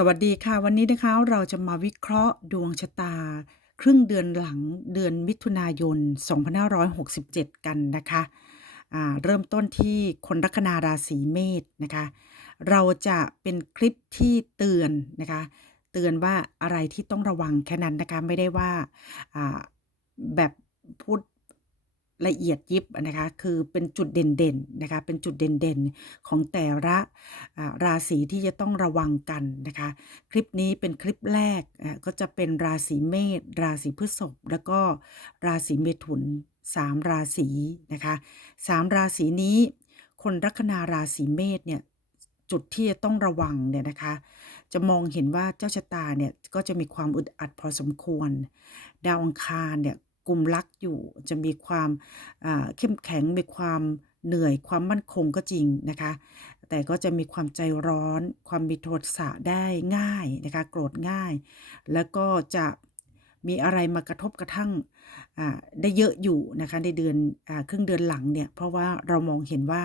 สวัสดีค่ะ วันนี้นะคะเราจะมาวิเคราะห์ดวงชะตา ครึ่งเดือนหลังเดือนมิถุนายน 2567 กันนะคะเริ่มต้นที่คนลัคนาราศีเมษนะคะ เราจะเป็นคลิปที่เตือนนะคะ เตือนว่าอะไรที่ต้องระวังแค่นั้นนะคะ ไม่ได้ว่าแบบพูด ละเอียดยิบนะคะ คือเป็นจุดเด่นๆนะคะ เป็นจุดเด่นๆของแต่ละราศีที่จะต้องระวังกันนะคะ คลิปนี้เป็นคลิปแรกก็จะเป็นราศีเมษ ราศีพฤษภ แล้วก็ราศีเมถุน3ราศีนะคะ3ราศีนี้ คนลัคนาราศีเมษเนี่ยจุดที่จะต้องระวังเนี่ยนะคะ จะมองเห็นว่าเจ้าชะตาเนี่ยก็จะมีความอึดอัดพอสมควร ดาวอังคารเนี่ย กลุ่มลักอยู่ จะมีความเข้มแข็งมีความเหนื่อยความมั่นคงก็จริงนะคะ แต่ก็จะมีความใจร้อน ความมีโทสะได้ง่ายนะคะโกรธง่าย แล้วก็จะมีอะไรมากระทบกระทั่งได้เยอะอยู่นะคะในเดือนอครึ่งเดือนหลังเนี่ยเพราะว่าเรามองเห็นว่า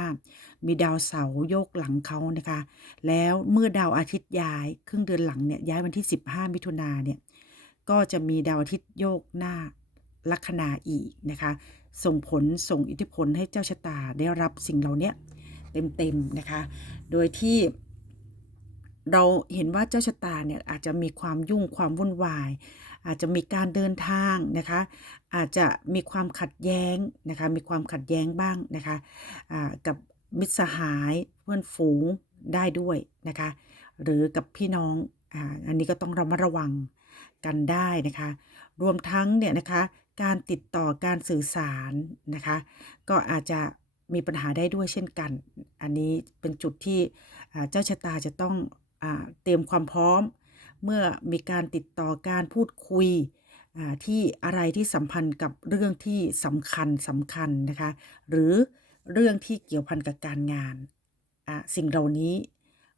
มีดาวเสาร์โยกหลังเขานะคะแล้วเมื่อดาวอาทิตย์ย้ายครึ่งเดือนหลังเนี่ยย้ายวันที่ 15 มิถุนาเนี่ยก็จะมีดาวอาทิตย์โยกหน้า ลัคนาอีกนะคะ ส่งผลส่งอิทธิพลให้เจ้าชะตาได้รับสิ่งเหล่านี้เต็มๆนะคะ โดยที่เราเห็นว่าเจ้าชะตาเนี่ยอาจจะมีความยุ่งความวุ่นวาย อาจจะมีการเดินทางนะคะ อาจจะมีความขัดแย้งนะคะมีความขัดแย้งบ้างนะคะอ่ากับมิตรสหายเพื่อนฝูงได้ด้วยนะคะ หรือกับพี่น้องอ,อันนี้ก็ต้องระมัดระวังกันได้นะคะ รวมทั้งเนี่ยนะคะ การติดต่อการสื่อสารนะคะ ก็อาจจะมีปัญหาได้ด้วยเช่นกัน อันนี้เป็นจุดที่เจ้าชะตาจะต้องอเตรียมความพร้อม เมื่อมีการติดต่อการพูดคุยที่อะไรที่สัมพันธ์กับเรื่องที่สำคัญสำคัญนะคะ หรือเรื่องที่เกี่ยวพันกับการงาน สิ่งเหล่านี้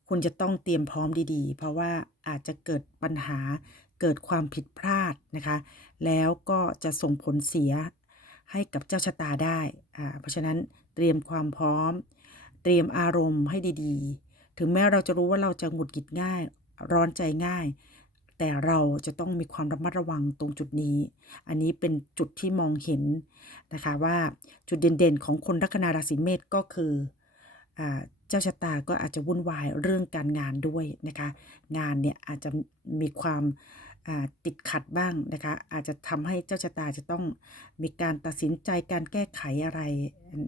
คุณจะต้องเตรียมพร้อมดีๆ เพราะว่าอาจจะเกิดปัญหา เกิดความผิดพลาดนะคะ แล้วก็จะส่งผลเสียให้กับเจ้าชะตาได้อ่าเพราะฉะนั้นเตรียมความพร้อม เตรียมอารมณ์ให้ดีๆ ถึงแม้เราจะรู้ว่าเราจะหงุดหงิดง่าย ร้อนใจง่าย แต่เราจะต้องมีความระมัดระวังตรงจุดนี้ อันนี้เป็นจุดที่มองเห็นนะคะว่าจุดเด่นๆ ของคนลัคนาราศีเมษก็คืออเจ้าชะตาก็อาจจะวุ่นวายเรื่องการงานด้วยนะคะ งานเนี่ยอาจจะมีความ ติดขัดบ้างนะคะ อาจจะทำให้เจ้าชะตาจะต้องมีการตัดสินใจการแก้ไขอะไร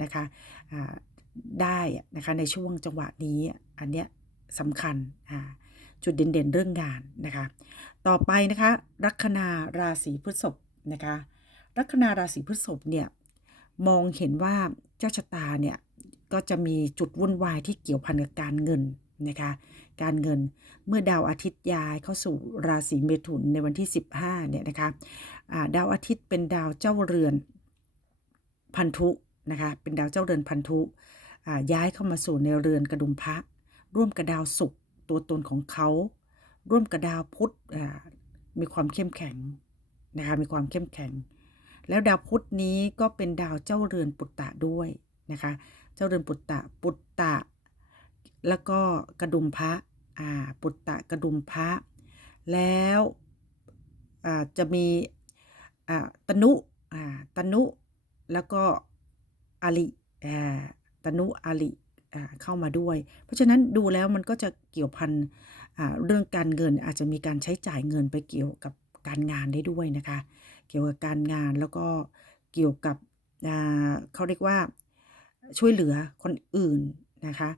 นะคะได้นะคะในช่วงจังหวะนี้อันเนี้ยสำคัญจุดเด่นๆเรื่องงานนะคะ ต่อไปนะคะลัคนาราศีพฤษภนะคะลัคนาราศีพฤษภเนี่ยมองเห็นว่าเจ้าชะตาเนี่ยก็จะมีจุดวุ่นวายที่เกี่ยวพันกับการเงิน นะคะการเงินเมื่อดาวอาทิตย์ย้ายเข้าสู่ราศีเมถุนในวันที่ 15เนี่ยนะคะอ่าดาวอาทิตย์เป็นดาวเจ้าเรือนพันธุนะคะเป็นดาวเจ้าเรือนพันธุย้ายเข้ามาสู่ในเรือนกระดุมพระ ร่วมกับดาวศุกร์ตัวตนของเขา ร่วมกับดาวพุธมีความเข้มแข็งนะคะมีความเข้มแข็ง แล้วดาวพุธนี้ก็เป็นดาวเจ้าเรือนปุตตะด้วยนะคะเจ้าเรือนปุตตะปุตตะ แล้วก็กระดุมพระอ่าปุตตะกระดุมพระ แล้วอ่าจะมีอ่าตนุอ่าตนุ แล้วก็อาลิอ่าตนุอาลิอ่าเข้ามาด้วย เพราะฉะนั้นดูแล้วมันก็จะเกี่ยวพันอ่าเรื่องการเงินอาจจะมีการใช้จ่ายเงินไปเกี่ยวกับการงานได้ด้วยนะคะ เกี่ยวกับการงานแล้วก็เกี่ยวกับเขาเรียกว่าช่วยเหลือคนอื่นนะคะ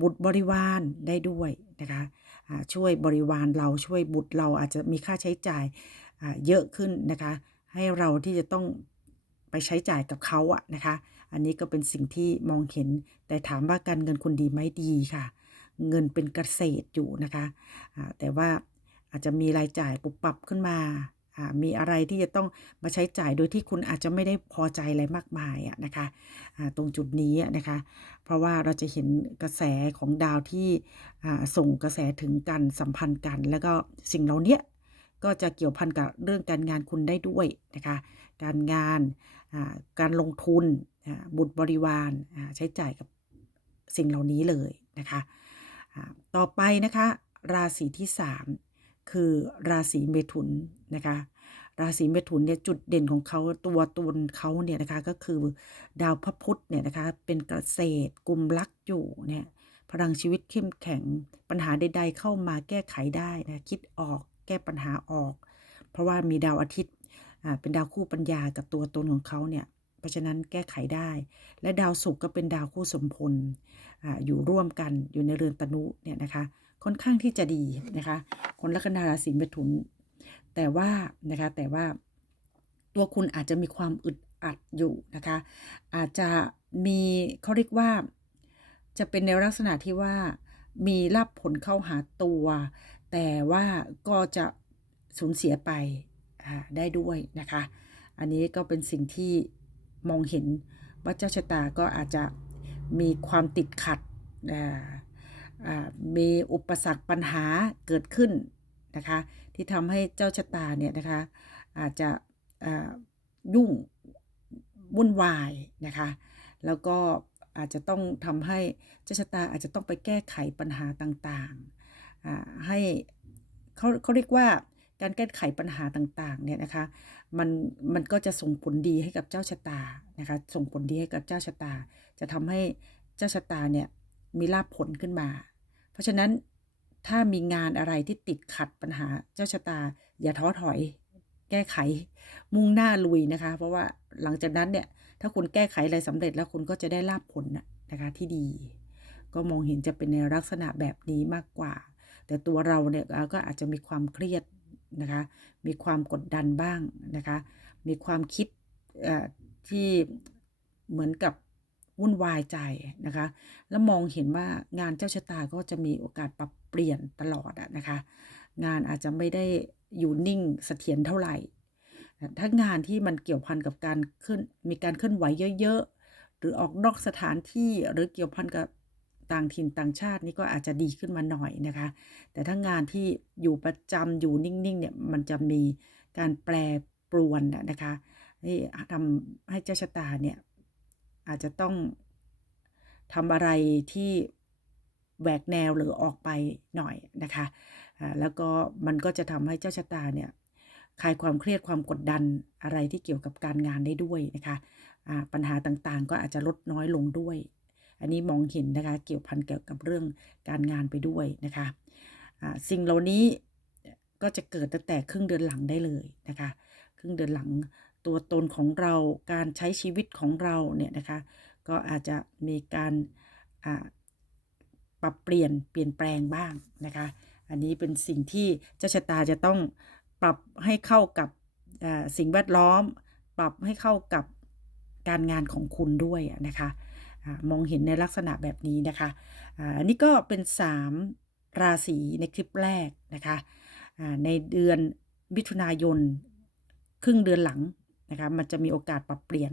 บุตรบริวารได้ด้วยนะคะช่วยบริวารเราช่วยบุตรเราอาจจะมีค่าใช้จ่ายเยอะขึ้นนะคะ ให้เราที่จะต้องไปใช้จ่ายกับเขาอะนะคะ อันนี้ก็เป็นสิ่งที่มองเห็น แต่ถามว่าการเงินคุณดีไหมดีค่ะ เงินเป็นเกษตรอยู่นะคะ แต่ว่าอาจจะมีรายจ่ายปุบปับขึ้นมา มีอะไรที่จะต้องมาใช้จ่ายโดยที่คุณอาจจะไม่ได้พอใจอะไรมากมายอะนะคะตรงจุดนี้นะคะ เพราะว่าเราจะเห็นกระแสของดาวที่ส่งกระแสถึงกันสัมพันธ์กัน แล้วก็สิ่งเหล่านี้ก็จะเกี่ยวพันกับเรื่องการงานคุณได้ด้วยนะคะ การงานการลงทุนบุตรบริวารใช้จ่ายกับสิ่งเหล่านี้เลยนะคะ ต่อไปนะคะ ราศีที่ 3 คือราศีเมถุนนะคะราศีเมถุนเนี่ยจุดเด่นของเขาตัวตนเขาเนี่ยนะคะก็คือดาวพระพุธเนี่ยนะคะเป็นเกษตรกลุ่มรักอยู่เนี่ยพลังชีวิตเข้มแข็งปัญหาใด ๆ เข้ามาแก้ไขได้นะคิดออกแก้ปัญหาออก เพราะว่ามีดาวอาทิตย์อ่าเป็นดาวคู่ปัญญากับตัวตนของเขาเนี่ยเพราะฉะนั้นแก้ไขได้ และดาวศุกร์ก็เป็นดาวคู่สมพลอาอยู่ร่วมกันอยู่ในเรือนตนุเนี่ยนะคะ ค่อนข้างที่จะดีนะคะ คนลัคนาราศีเมถุน แต่ว่านะคะแต่ว่าตัวคุณอาจจะมีความอึดอัดอยู่นะคะ อาจจะมีเขาเรียกว่า จะเป็นในลักษณะที่ว่ามีรับผลเข้าหาตัว แต่ว่าก็จะสูญเสียไปได้ด้วยนะคะ อันนี้ก็เป็นสิ่งที่มองเห็นว่าเจ้าชะตาก็อาจจะมีความติดขัด มีอุปสรรคปัญหาเกิดขึ้นนะคะที่ทำให้เจ้าชะตาเนี่ยนะคะอาจจะยุ่งวุ่นวายนะคะแล้วก็อาจจะต้องทำให้เจ้าชะตาอาจจะต้องไปแก้ไขปัญหาต่างๆให้เขาเขาเรียกว่าการแก้ไขปัญหาต่างๆเนี่ยนะคะมันมันก็จะส่งผลดีให้กับเจ้าชะตานะคะส่งผลดีให้กับเจ้าชะตา จะทำให้เจ้าชะตาเนี่ย มีลาภผลขึ้นมา เพราะฉะนั้นถ้ามีงานอะไรที่ติดขัดปัญหาเจ้าชะตา อย่าท้อถอย แก้ไข มุ่งหน้าลุยนะคะ เพราะว่าหลังจากนั้นเนี่ย ถ้าคุณแก้ไขอะไรสำเร็จแล้วคุณก็จะได้ลาบผลนะคะที่ดี ก็มองเห็นจะเป็นในลักษณะแบบนี้มากกว่า แต่ตัวเราเนี่ยก็อาจจะมีความเครียดนะคะ มีความกดดันบ้างนะคะ มีความคิดที่เหมือนกับ วุ่นวายใจนะคะ แล้วมองเห็นว่างานเจ้าชะตาก็จะมีโอกาสปรับเปลี่ยนตลอดนะคะ งานอาจจะไม่ได้อยู่นิ่งเสถียรเท่าไหร่ ถ้างานที่มันเกี่ยวพันกับการขึ้นมีการเคลื่อนไหวเยอะๆ หรือออกนอกสถานที่หรือเกี่ยวพันกับต่างถิ่นต่างชาตินี่ก็อาจจะดีขึ้นมาหน่อยนะคะ แต่ถ้างานที่อยู่ประจำอยู่นิ่งๆเนี่ยมันจะมีการแปรปรวนนะคะให้ทำให้เจ้าชะตาเนี่ย อาจจะต้องทำอะไรที่แหวกแนวหรือออกไปหน่อยนะคะแล้วก็มันก็จะทำให้เจ้าชะตาเนี่ยคลายความเครียดความกดดันอะไรที่เกี่ยวกับการงานได้ด้วยนะคะปัญหาต่างๆ ก็อาจจะลดน้อยลงด้วย อันนี้มองเห็นนะคะเกี่ยวพันเกี่ยวกับเรื่องการงานไปด้วยนะคะสิ่งเหล่านี้ก็จะเกิดตั้งแต่ครึ่งเดือนหลังได้เลยนะคะ ครึ่งเดือนหลัง ตัวตนของเราการใช้ชีวิตของเราเนี่ยนะคะก็อาจจะมีการปรับเปลี่ยนเปลี่ยนแปลงบ้างนะคะ อันนี้เป็นสิ่งที่เจ้าชะตาจะต้องปรับให้เข้ากับสิ่งแวดล้อม ปรับให้เข้ากับการงานของคุณด้วยนะคะมองเห็นในลักษณะแบบนี้นะคะอันนี้ก็เป็น 3 ราศีในคลิปแรกนะคะในเดือนมิถุนายน ครึ่งเดือนหลัง นะคะมันจะมีโอกาสปรับเปลี่ยน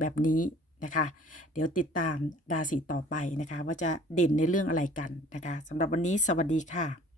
แบบนี้นะคะ เดี๋ยวติดตามราศีต่อไปนะคะ ว่าจะเด่นในเรื่องอะไรกันนะคะสำหรับวันนี้สวัสดีค่ะ